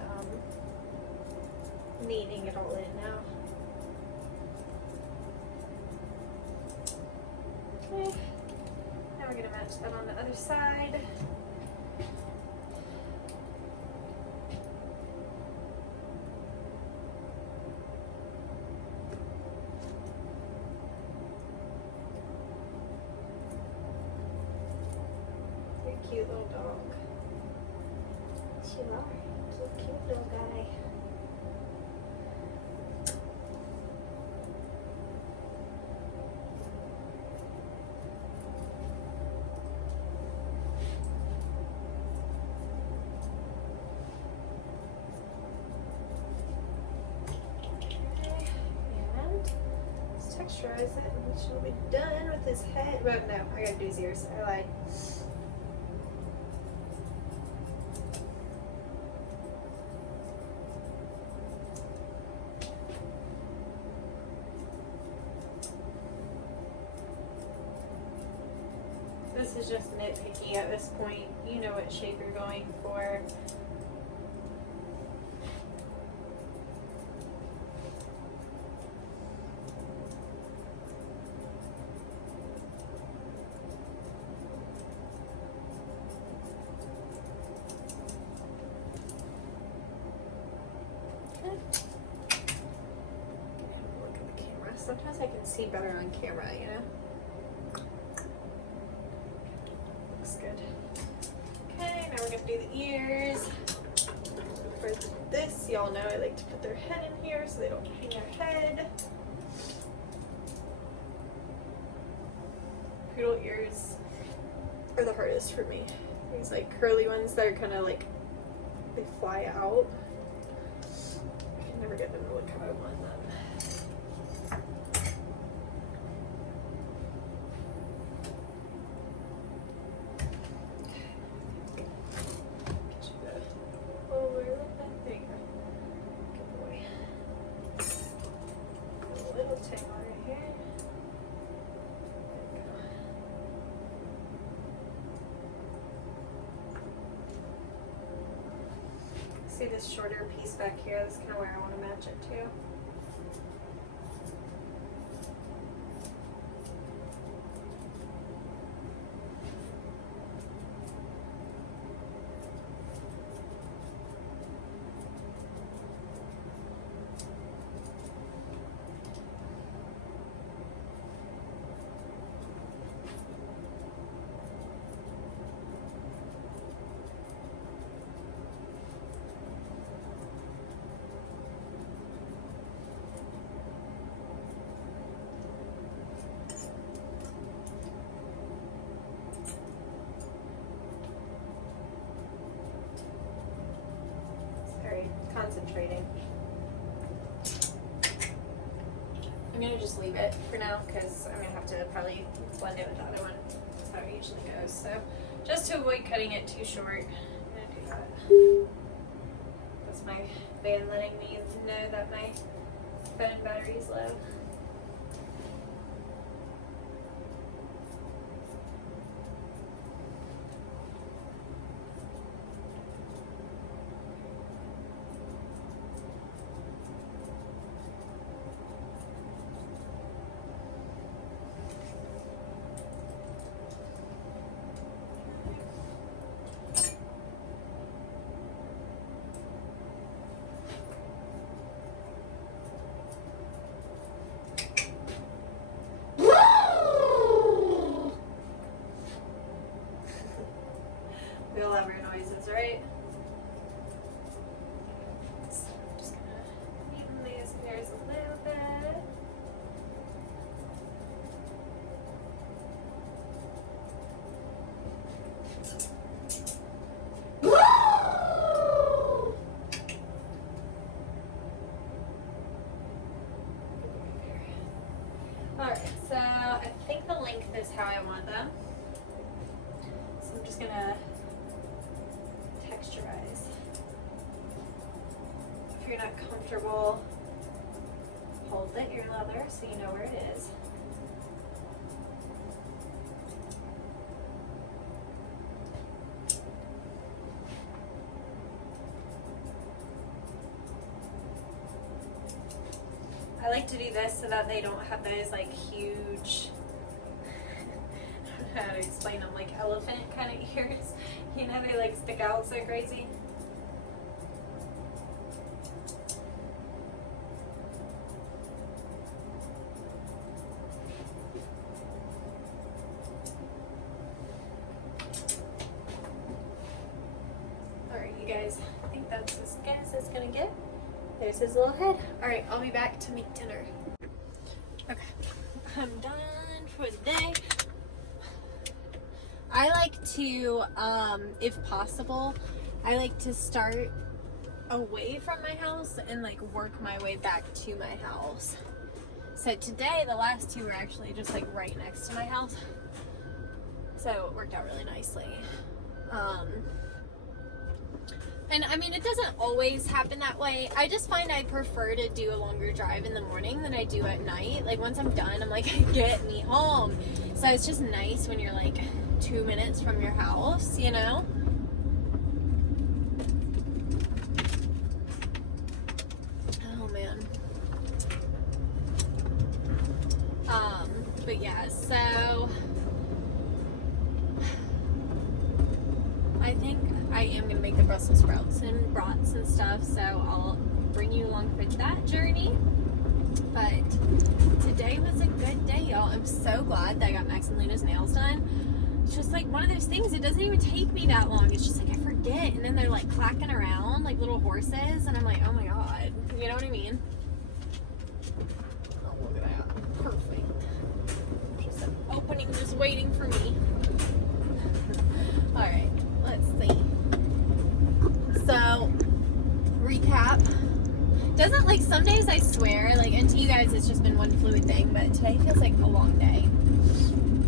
kneading it all in now. Okay. Now we're going to match that on the other side. Cute little dog. You are. Cute little guy. moisturize it and we should be done with his head. But no, I gotta do his ears. I lied. This is just nitpicky at this point. You know what shape you're going for. Look at the camera. Sometimes I can see better on camera, you know? Good. Okay, now we're gonna do the ears. For this, y'all know I like to put their head in here so they don't hang their head. Poodle ears are the hardest for me. These like curly ones that are kind of like, they fly out. I can never get them to look how I want them. See this shorter piece back here? That's kind of where I want to match it to. Concentrating. I'm gonna just leave it for now because I'm gonna have to probably blend it with the other one. That's how it usually goes. So just to avoid cutting it too short, I'm gonna do that. That's my van letting me know that my phone battery is low. We all have our noises, right? So I'm just gonna neaten these hairs a little bit. Alright, so I think the length is how I want them. So I'm just gonna texturize. If you're not comfortable, hold it, your leather, so you know where it is. I like to do this so that they don't have those like huge, I don't know how to explain them, like elephant kind of ears. You know, they like stick out so crazy. Alright, you guys, I think that's as good as it's gonna get. There's his little head. Alright, I'll be back to make dinner. Okay, I'm done for the day. I like to, if possible, I like to start away from my house and like work my way back to my house. So today, the last two were actually just like right next to my house. So it worked out really nicely. And I mean, it doesn't always happen that way. I just find I prefer to do a longer drive in the morning than I do at night. Like once I'm done, I'm like, get me home. So it's just nice when you're like 2 minutes from your house, you know? Oh man. But yeah, so I think I am going to make the Brussels sprouts and brats and stuff, so I'll bring you along for that journey. But today was a good day, y'all. I'm so glad that I got Max and Luna's nails done. It's just like one of those things, it doesn't even take me that long. It's just like I forget, and then they're like clacking around like little horses, and I'm like, oh my god. You know what I mean? Oh, look at that. Perfect. Just an opening just waiting for me. Alright, let's see. So, recap. Doesn't, like, some days I swear, like, and to you guys it's just been one fluid thing, but today feels like a long day.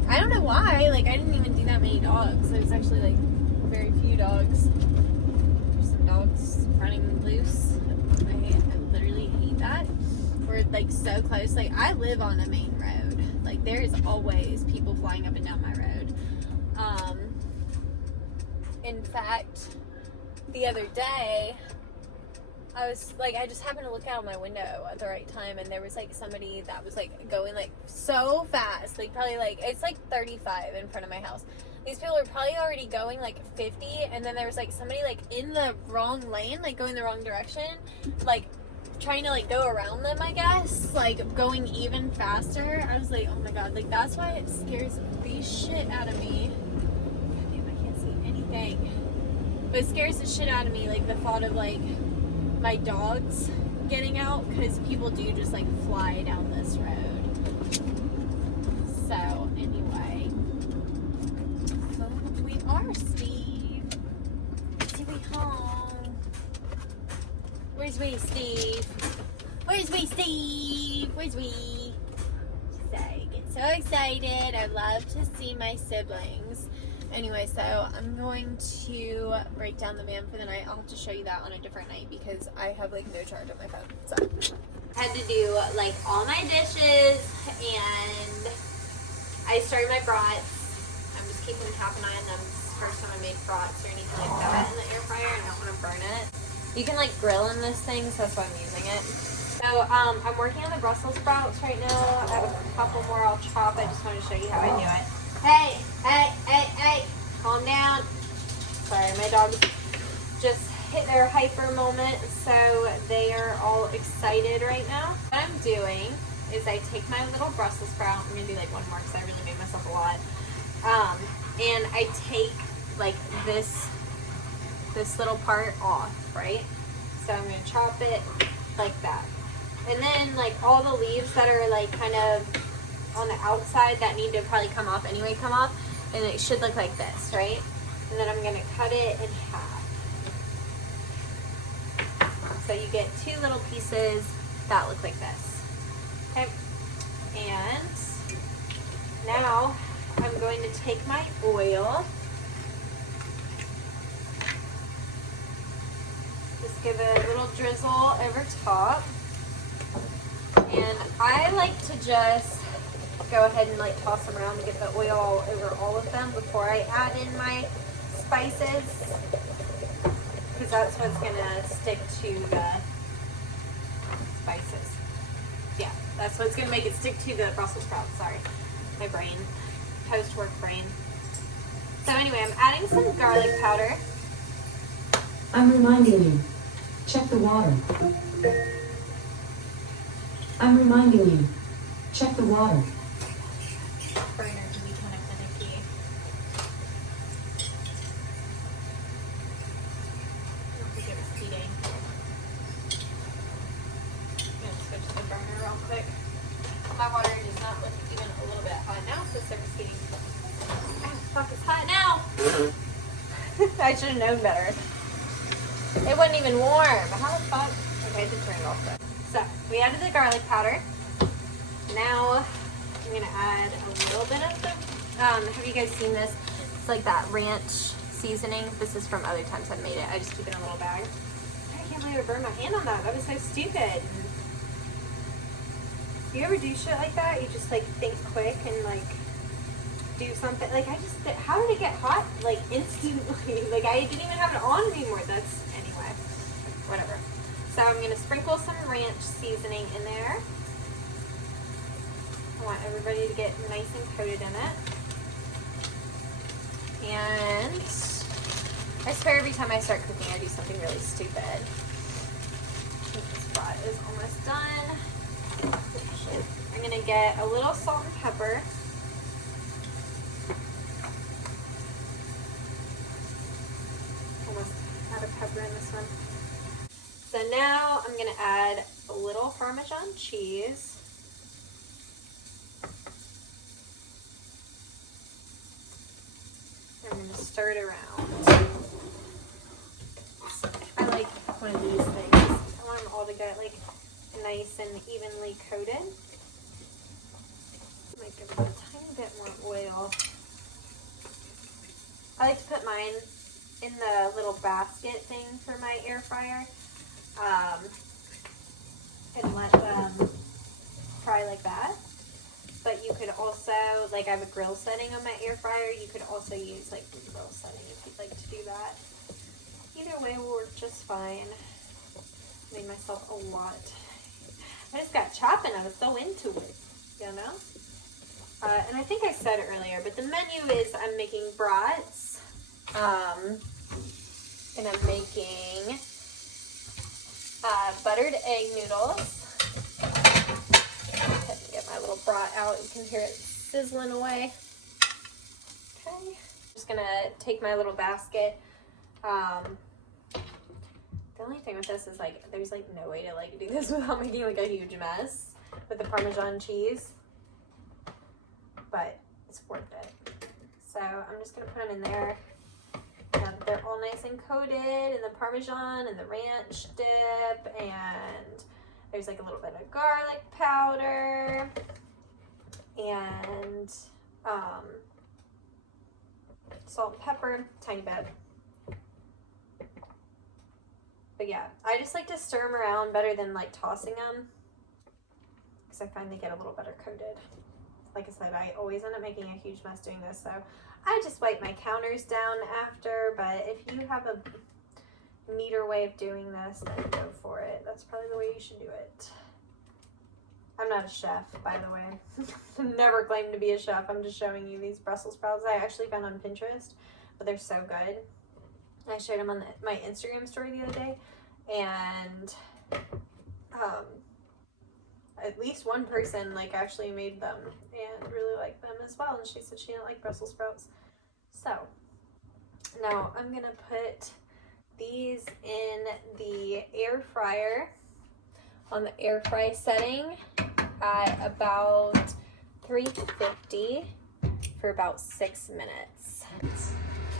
I don't know why, like, I didn't even do that many dogs. It was actually, like, very few dogs. There's some dogs running loose. I literally hate that. We're, like, so close. Like, I live on a main road. Like, there is always people flying up and down my road. In fact, the other day, I was like, I just happened to look out my window at the right time, and there was like somebody that was like going like so fast, like probably like, it's like 35 in front of my house. These people are probably already going like 50, and then there was like somebody like in the wrong lane, like going the wrong direction, like trying to like go around them, I guess, like going even faster. I was like, oh my god, like that's why it scares the shit out of me. But it scares the shit out of me, like the thought of like my dogs getting out, because people do just like fly down this road. So anyway, home we are, Steve. See we home. Where's we, Steve? Where's we, Steve? Where's we? So I get so excited. I love to see my siblings. Anyway, so I'm going to break down the van for the night. I'll have to show you that on a different night because I have like no charge on my phone. So I had to do like all my dishes, and I started my brats. I'm just keeping half an eye on them. It's the first time I made brats or anything like that in the air fryer. I don't want to burn it. You can like grill in this thing, so that's why I'm using it. So I'm working on the Brussels sprouts right now. I have a couple more I'll chop. I just wanted to show you how I do it. Hey, calm down. Sorry, my dogs just hit their hyper moment, so they are all excited right now. What I'm doing is I take my little Brussels sprout. I'm going to do like one more because I really made myself a lot. And I take like this little part off, right? So I'm going to chop it like that. And then like all the leaves that are like kind of on the outside that need to probably come off anyway, come off, and it should look like this, right? And then I'm going to cut it in half. So you get two little pieces that look like this. Okay. And now I'm going to take my oil, just give it a little drizzle over top, and I like to just go ahead and like toss them around to get the oil all over all of them before I add in my spices, because that's what's gonna stick to the spices. Yeah, that's what's gonna make it stick to the Brussels sprouts. Sorry, my brain, post-work brain. So anyway, I'm adding some garlic powder. I'm reminding you, check the water. I'm reminding you, check the water. Burner can be kind of finicky. I don't think it was heating. I'm going to switch the burner real quick. My water does not look even a little bit hot now, so surface heating. Oh, fuck, it's hot now! I should have known better. It wasn't even warm. How the fuck? Okay, I did turn it off though. So, we added the garlic powder. Now I'm gonna add a little bit of the, have you guys seen this? It's like that ranch seasoning. This is from other times I've made it. I just keep it in a little bag. I can't believe I burned my hand on that. That was so stupid. You ever do shit like that? You just like think quick and like do something. Like I just, how did it get hot like instantly? Like I didn't even have it on anymore. That's, anyway, whatever. So I'm gonna sprinkle some ranch seasoning in there. I want everybody to get nice and coated in it. And I swear every time I start cooking I do something really stupid. I think this brat is almost done. I'm gonna get a little salt and pepper. Almost out of pepper in this one. So now I'm gonna add a little Parmesan cheese. I'm gonna stir it around. I like one of these things. I want them all to get like nice and evenly coated. Might give it a tiny bit more oil. I like to put mine in the little basket thing for my air fryer, and let them fry like that. But you could also, like I have a grill setting on my air fryer, you could also use like the grill setting if you'd like to do that. Either way will work just fine. Made myself a lot. I just got chopping, I was so into it, you know? And I think I said it earlier, but the menu is I'm making brats, and I'm making buttered egg noodles. Get my little brat out, you can hear it sizzling away. Okay, I'm just gonna take my little basket. The only thing with this is like there's like no way to like do this without making like a huge mess with the Parmesan cheese, but it's worth it. So I'm just gonna put them in there. Now that they're all nice and coated in the Parmesan and the ranch dip, and there's like a little bit of garlic powder and salt and pepper, tiny bit. But yeah, I just like to stir them around better than like tossing them, because I find they get a little better coated. Like I said, I always end up making a huge mess doing this, so I just wipe my counters down after. But if you have a neater way of doing this, then go for it. That's probably the way you should do it. I'm not a chef, by the way. Never claimed to be a chef. I'm just showing you these Brussels sprouts I actually found on Pinterest, but they're so good. I showed them on my Instagram story the other day, and at least one person like actually made them and really liked them as well, and she said she didn't like Brussels sprouts. So now I'm gonna put these in the air fryer on the air fry setting at about 350 for about 6 minutes.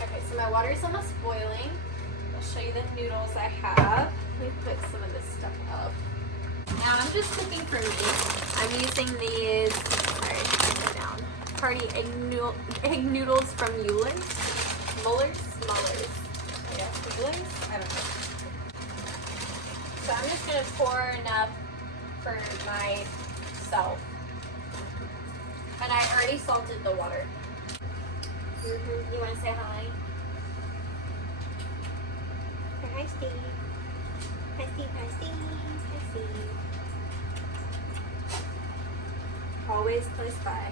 Okay, so my water is almost boiling. I'll show you the noodles I have. Let me put some of this stuff up. Now I'm just cooking for me. I'm using these, sorry, put it down, party egg noodles from Mueller's. Mueller's? Yeah, Mueller's? I don't know. So I'm just going to pour enough for myself. And I already salted the water. You want to say hi? Say hi, Steve. Hi, Steve. Hi, Steve. Hi, Steve. Always close by.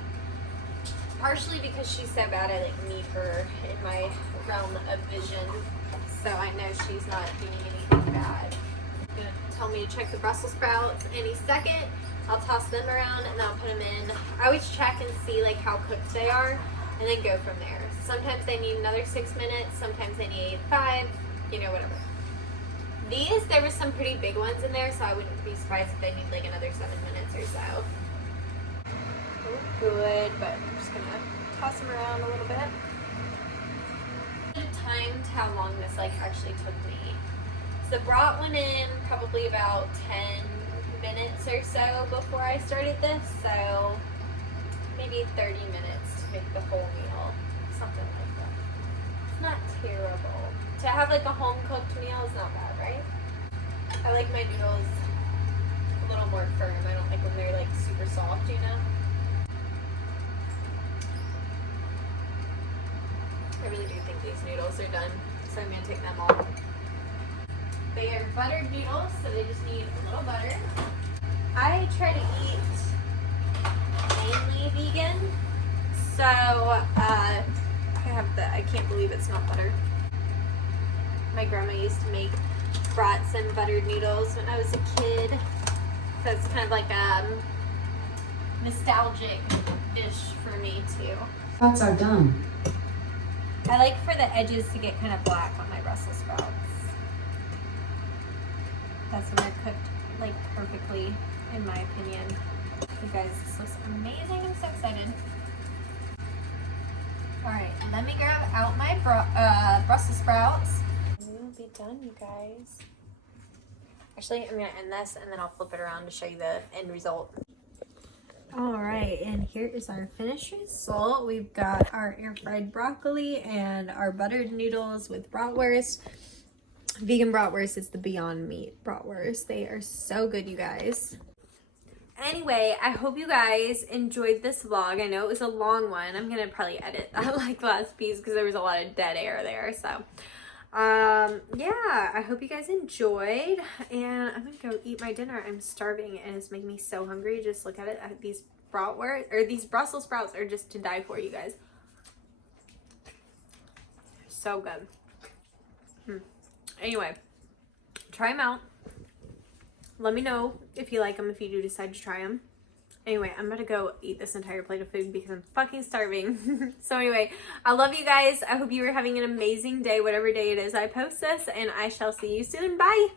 Partially because she's so bad, I like need her in my realm of vision, so I know she's not doing anything bad. She's gonna tell me to check the Brussels sprouts any second. I'll toss them around and then I'll put them in. I always check and see like how cooked they are, and then go from there. Sometimes they need another 6 minutes, sometimes they need 5, you know, whatever. These, there was some pretty big ones in there, so I wouldn't be surprised if they need like another 7 minutes or so. Good, but I'm just gonna toss them around a little bit. I timed how long this like actually took me. So the brat went in probably about 10 minutes or so before I started this, so maybe 30 minutes to make the whole meal, something like that. It's not terrible. To have like a home cooked meal is not bad, right? I like my noodles a little more firm. I don't like when they're like super soft, you know? I really do think these noodles are done, so I'm gonna take them off. They are buttered noodles, so they just need a little butter. I try to eat mainly vegan, so I can't believe it's not butter. My grandma used to make brats and buttered noodles when I was a kid, so it's kind of like a nostalgic dish for me too. Thoughts are done. I like for the edges to get kind of black on my Brussels sprouts. That's when they're cooked like perfectly, in my opinion. You guys, this looks amazing. I'm so excited. Alright, let me grab out my Brussels sprouts. We'll be done, you guys. Actually, I'm going to end this and then I'll flip it around to show you the end result. Alright, and here is our finished result. We've got our air fried broccoli and our buttered noodles with bratwurst. Vegan bratwurst is the Beyond Meat bratwurst. They are so good, you guys. Anyway, I hope you guys enjoyed this vlog. I know it was a long one. I'm gonna probably edit that like last piece because there was a lot of dead air there. So, yeah, I hope you guys enjoyed. And I'm gonna go eat my dinner. I'm starving and it's making me so hungry. Just look at it. These bratwurst or these Brussels sprouts are just to die for, you guys. So good. Anyway, try them out. Let me know if you like them, if you do decide to try them. Anyway, I'm gonna go eat this entire plate of food because I'm fucking starving. So anyway, I love you guys. I hope you are having an amazing day, whatever day it is I post this, and I shall see you soon. Bye!